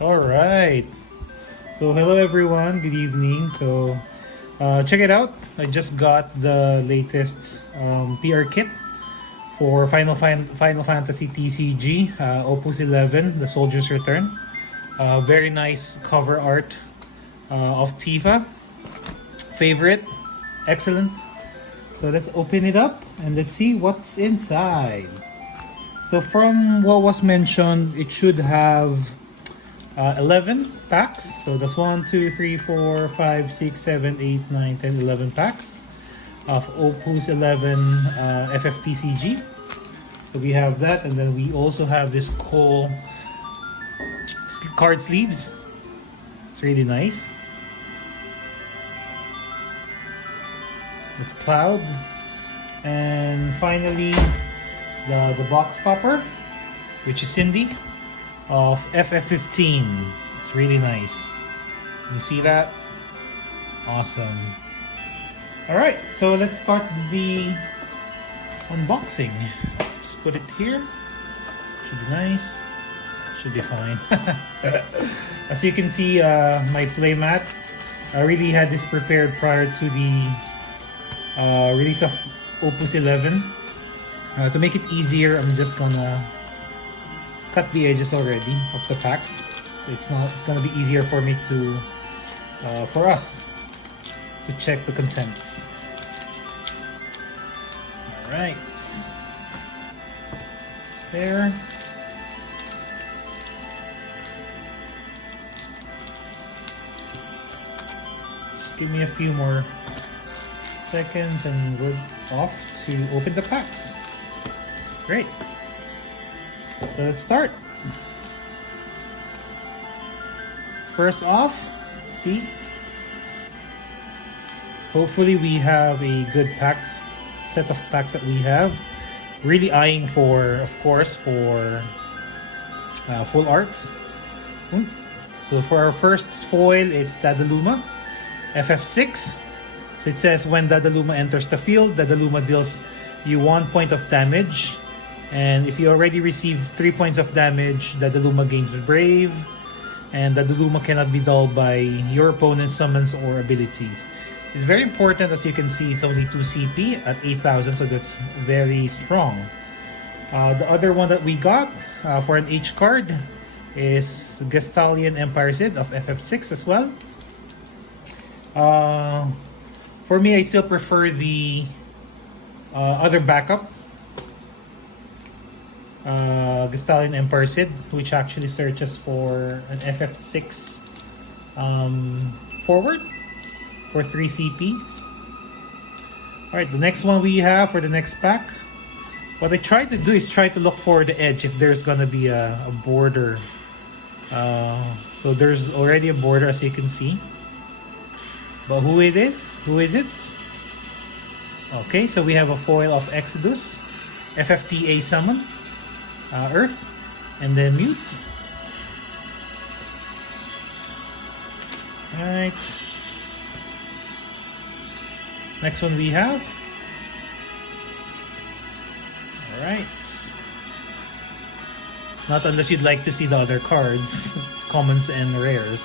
All right. So hello everyone. Good evening. So check it out. I just got the latest PR kit for Final Fantasy TCG Opus XI, The Soldier's Return. Very nice cover art of Tifa. Favorite. Excellent. So let's open it up and let's see what's inside. So from what was mentioned, it should have 11 packs. So that's 1, 2, 3, 4, 5, 6, 7, 8, 9, 10, 11 packs of Opus 11 FFTCG. So we have that, and then we also have this cool card sleeves. It's really nice. With Cloud. And finally, the box topper, which is Cindy of FF15. It's really nice. You see that? Awesome. Alright, so let's start the unboxing. Let's just put it here. Should be nice. Should be fine. As you can see, my playmat, I really had this prepared prior to the release of Opus 11. To make it easier, I'm just gonna cut the edges already of the packs. So it's gonna be easier for me to for us to check the contents. All right, it's there. Just give me a few more seconds and we're off to open the packs. Great. So let's start. First off, see. Hopefully we have a good set of packs that we have. Really eyeing for, of course, for full arts. So for our first foil, it's Dadaluma, FF6. So it says when Dadaluma enters the field, Dadaluma deals you 1 point of damage. And if you already receive 3 points of damage, Dadaluma gains Brave. And Dadaluma cannot be dulled by your opponent's summons or abilities. It's very important, as you can see, it's only 2 CP at 8,000, so that's very strong. The other one that we got for an H card is Gestalian Empire Sid of FF6 as well. For me, I still prefer the other backup. Gestalian Empire Sid, which actually searches for an FF6 forward for 3 CP. Alright, the next one we have for the next pack. What I try to do is try to look for the edge if there's gonna be a border. So there's already a border, as you can see. But who it is? Who is it? Okay, so we have a foil of Exodus, FFTA Summon. Earth, and then Mute. Alright. Next one we have. Alright. Not unless you'd like to see the other cards, commons and rares.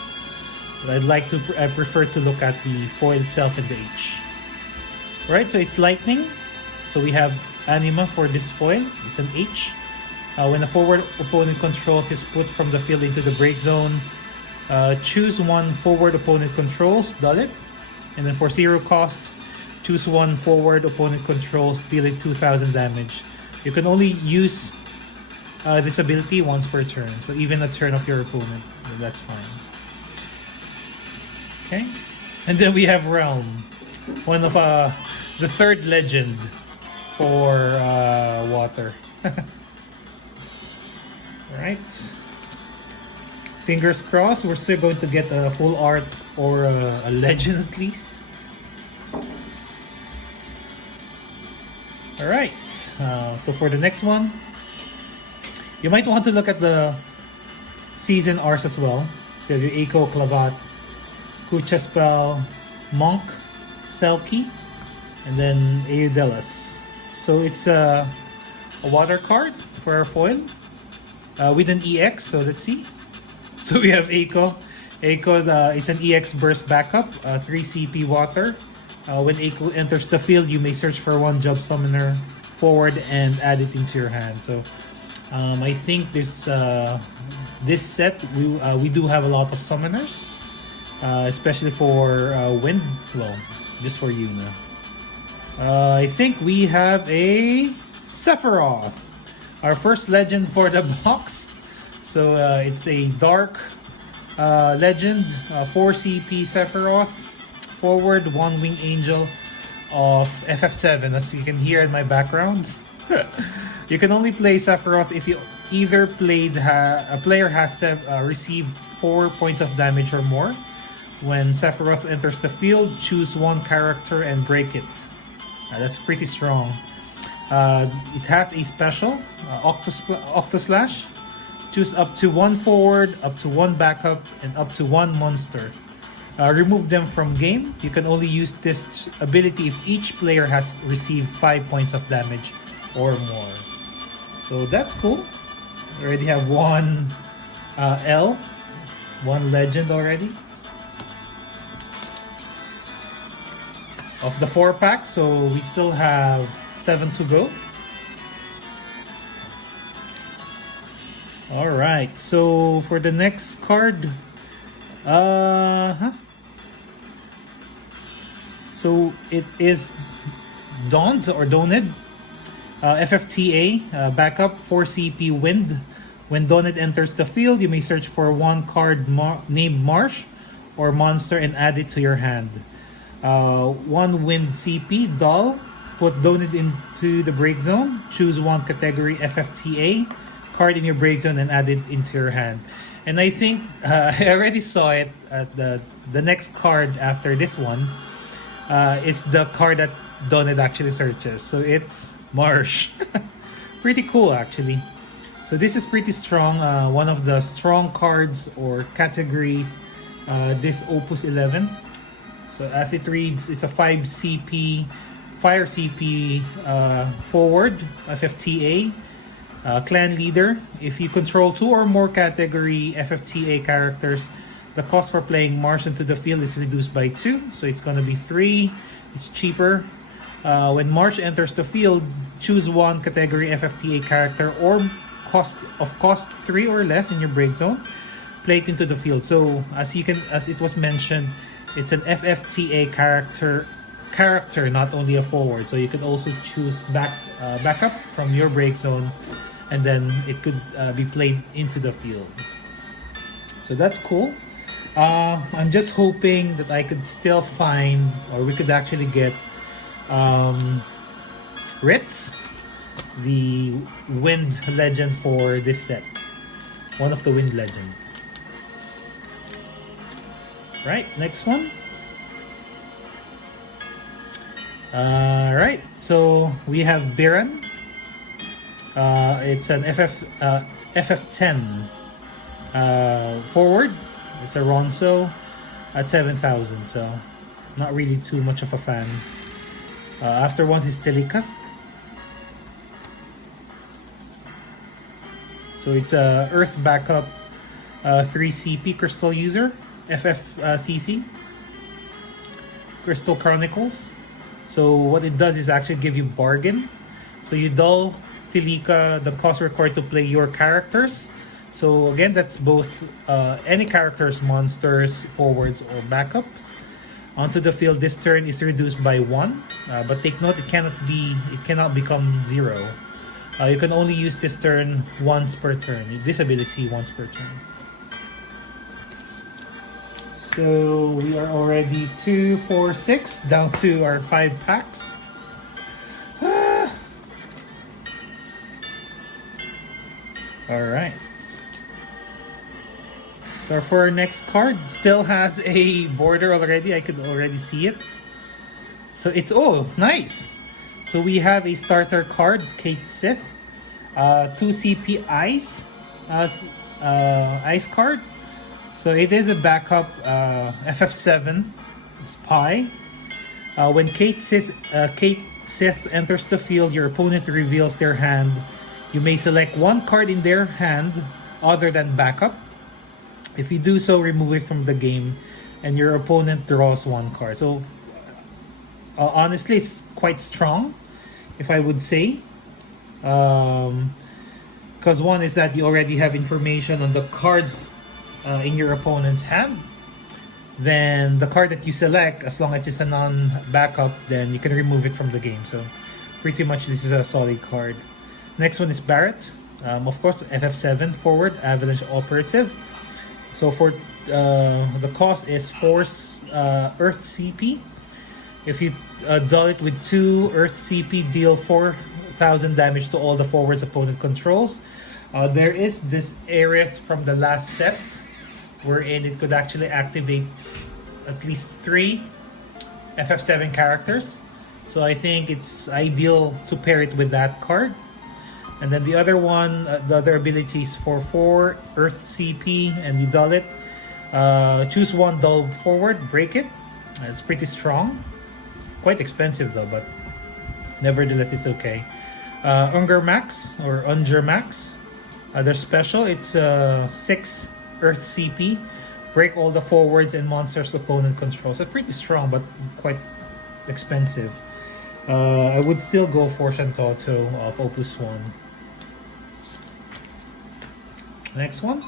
But I prefer to look at the foil itself and the H. Alright, so it's Lightning. So we have Anima for this foil. It's an H. When a forward opponent controls is put from the field into the break zone, choose one forward opponent controls, dull it. And then for 0 cost, choose one forward opponent controls, deal it 2,000 damage. You can only use this ability once per turn, so even a turn of your opponent, that's fine. Okay, and then we have Realm, one of the third legend for water. Alright, fingers crossed we're still going to get a full art or a legend at least. Alright, so for the next one, you might want to look at the season Rs as well. So you have Eiko, Clavat, Kucha Spell, Monk, Selkie, and then Eudelis. So it's a water card for our foil with an EX, so let's see. So we have Eiko. Eiko, it's an EX burst backup, 3 CP water. When Eiko enters the field, you may search for one job summoner forward and add it into your hand. So I think this set we do have a lot of summoners, especially for Wind Flow. Just for you now. I think we have a Sephiroth, our first legend for the box. So it's a dark legend, 4 CP Sephiroth, forward, 1 wing angel of FF7, as you can hear in my background. You can only play Sephiroth if you either played a player has received 4 points of damage or more. When Sephiroth enters the field, choose 1 character and break it. That's pretty strong. It has a special, Octoslash. Choose up to 1 forward, up to 1 backup, and up to 1 monster. Remove them from game. You can only use this ability if each player has received 5 points of damage or more. So that's cool. We already have 1 L, 1 legend already. Of the 4 packs, so we still have 7 to go. Alright, so for the next card, so it is Dawned or Doned, FFTA, backup, 4 CP Wind. When Doned enters the field, you may search for 1 card named Marsh or monster and add it to your hand. 1 Wind CP, Doll, put Doned into the break zone, choose 1 category FFTA card in your break zone and add it into your hand. And I think I already saw it at the next card after this one is the card that Doned actually searches. So it's Marsh. Pretty cool actually. So this is pretty strong. One of the strong cards or categories, this Opus XI. So as it reads, it's a 5 CP, Fire CP forward, FFTA. Clan leader. If you control 2 or more category FFTA characters, the cost for playing Marsh into the field is reduced by 2. So it's going to be 3. It's cheaper. When Marsh enters the field, choose 1 category FFTA character or cost 3 or less in your break zone. Play it into the field. So as it was mentioned, it's an FFTA character, not only a forward. So you could also choose backup from your break zone, and then it could be played into the field. So that's cool. I'm just hoping that I could still find, or we could actually get Ritz, the Wind legend for this set. One of the Wind legend. Right, next one. Right, so we have Biran. It's an FF10 forward. It's a Ronso at 7,000, so not really too much of a fan. After one is Telika. So it's a Earth backup 3 CP Crystal user, FFCC. Crystal Chronicles. So what it does is actually give you bargain. So you dull Telika, the cost required to play your characters. So again, that's both any characters, monsters, forwards, or backups. Onto the field this turn is reduced by 1, but take note it cannot become 0. You can only use this turn once per turn. This ability once per turn. So we are already 2, 4, 6 down to our 5 packs. All right. So for our next card, still has a border already. I could already see it. So it's, oh, nice. So we have a starter card, Kate Sith. 2 CP Ice. Ice card. So it is a backup FF7 Spy. When Kate Sith enters the field, your opponent reveals their hand. You may select 1 card in their hand other than backup. If you do so, remove it from the game, and your opponent draws one card. So honestly, it's quite strong, if I would say. Because one is that you already have information on the cards in your opponent's hand. Then the card that you select, as long as it's a non-backup, then you can remove it from the game. So pretty much this is a solid card. Next one is Barrett. Of course, FF7 forward, Avalanche Operative. So for the cost is 4 Earth CP. If you dull it with 2 Earth CP, deal 4,000 damage to all the forwards opponent controls. There is this Aerith from the last set, wherein it could actually activate at least 3 FF7 characters. So I think it's ideal to pair it with that card. And then the other one, the other ability is for 4 Earth CP, and you dull it. Choose one dull forward, break it. It's pretty strong. Quite expensive though, but nevertheless it's okay. Unger Max or Unger Max. They're special. It's 6 Earth CP. Break all the forwards and monsters opponent controls. So pretty strong, but quite expensive. I would still go for Shantoto of Opus I. Next one.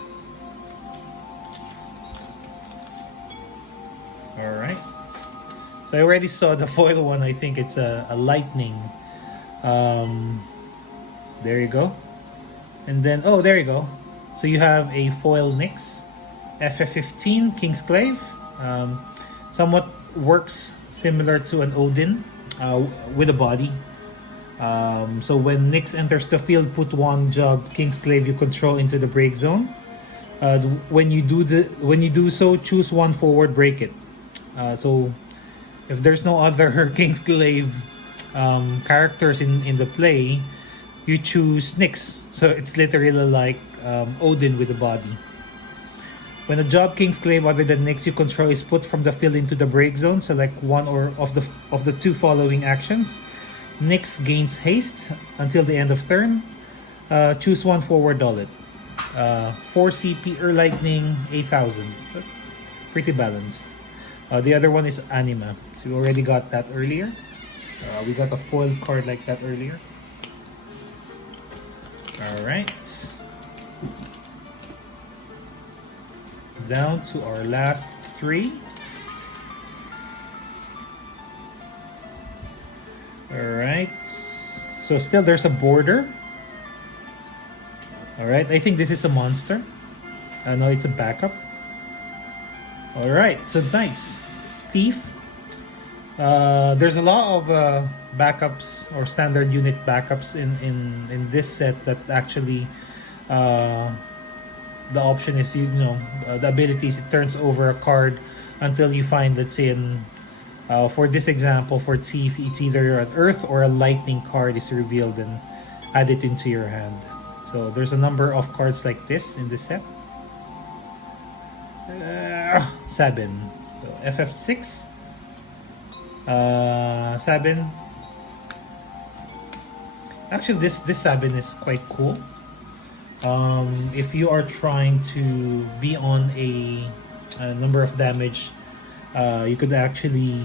Alright. So I already saw the foil one. I think it's a lightning. There you go. And then, oh, there you go. So you have a foil Nyx. FF15 Kingsclave. Somewhat works similar to an Odin with a body. So when Nyx enters the field, put one job Kingsclave you control into the break zone. When you do so, choose one forward, break it. So if there's no other Kingsclave characters in the play, you choose Nyx. So it's literally like Odin with a body. When a job Kingsclave other than Nyx you control is put from the field into the break zone, select one or of the 2 following actions. Nyx gains haste until the end of turn. Choose one forward, dull it. 4 CP or lightning, 8,000. Pretty balanced. The other one is Anima. So we already got that earlier. We got a foil card like that earlier. Alright. Down to our last 3. Alright. So still there's a border. Alright, I think this is a monster. No, it's a backup. Alright, so nice. Thief. There's a lot of backups or standard unit backups in this set that actually the option is, the abilities, it turns over a card until you find, let's say, for this example, for Thief, it's either an Earth or a Lightning card is revealed and add it into your hand. So there's a number of cards like this in this set. Sabin. So FF6. Sabin. Actually, this Sabin is quite cool. If you are trying to be on a number of damage, you could actually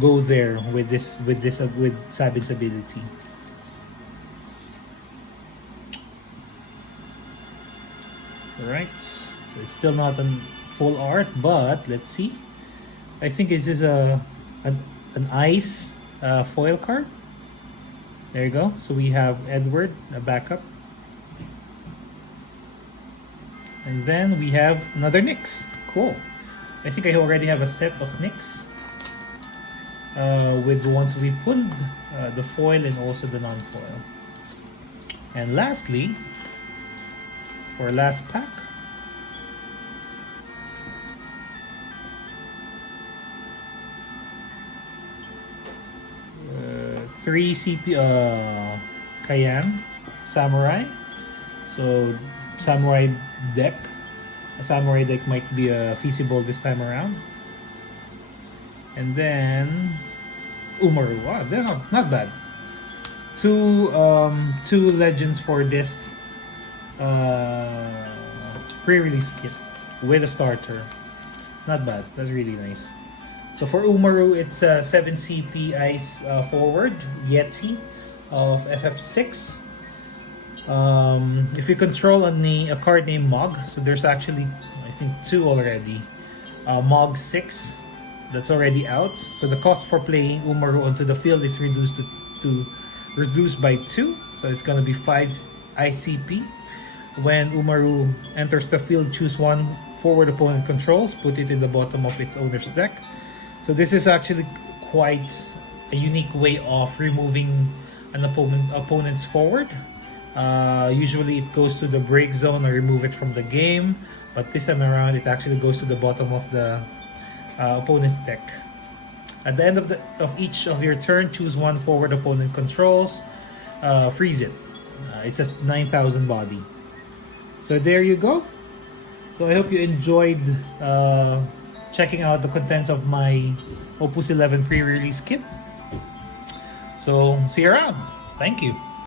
go there with Sabin's ability. Alright, so it's still not on full art, but let's see. I think this is an ice foil card. There you go. So we have Edward, a backup. And then we have another Nyx. Cool. I think I already have a set of Nyx with the ones we pulled, the foil and also the non-foil. And lastly, for last pack, three CP Cayenne Samurai. So Samurai deck. A Samurai deck might be feasible this time around. And then Umaru. Wow, they're not bad. Two legends for this pre-release kit. with a starter. Not bad. That's really nice. So for Umaru, it's 7 CP Ice forward Yeti of FF6. If you control a card named Mog, so there's actually I think 2 already. Mog 6 that's already out. So the cost for playing Umaru onto the field is reduced by 2. So it's gonna be 5 ICP. When Umaru enters the field, choose one forward opponent controls, put it in the bottom of its owner's deck. So this is actually quite a unique way of removing an opponent's forward. Usually it goes to the break zone or remove it from the game, but this time around it actually goes to the bottom of the opponent's deck. At the end of each of your turn, choose one forward opponent controls, freeze it. It's a 9,000 body. So there you go. So I hope you enjoyed checking out the contents of my Opus XI pre-release kit. So see you around. Thank you.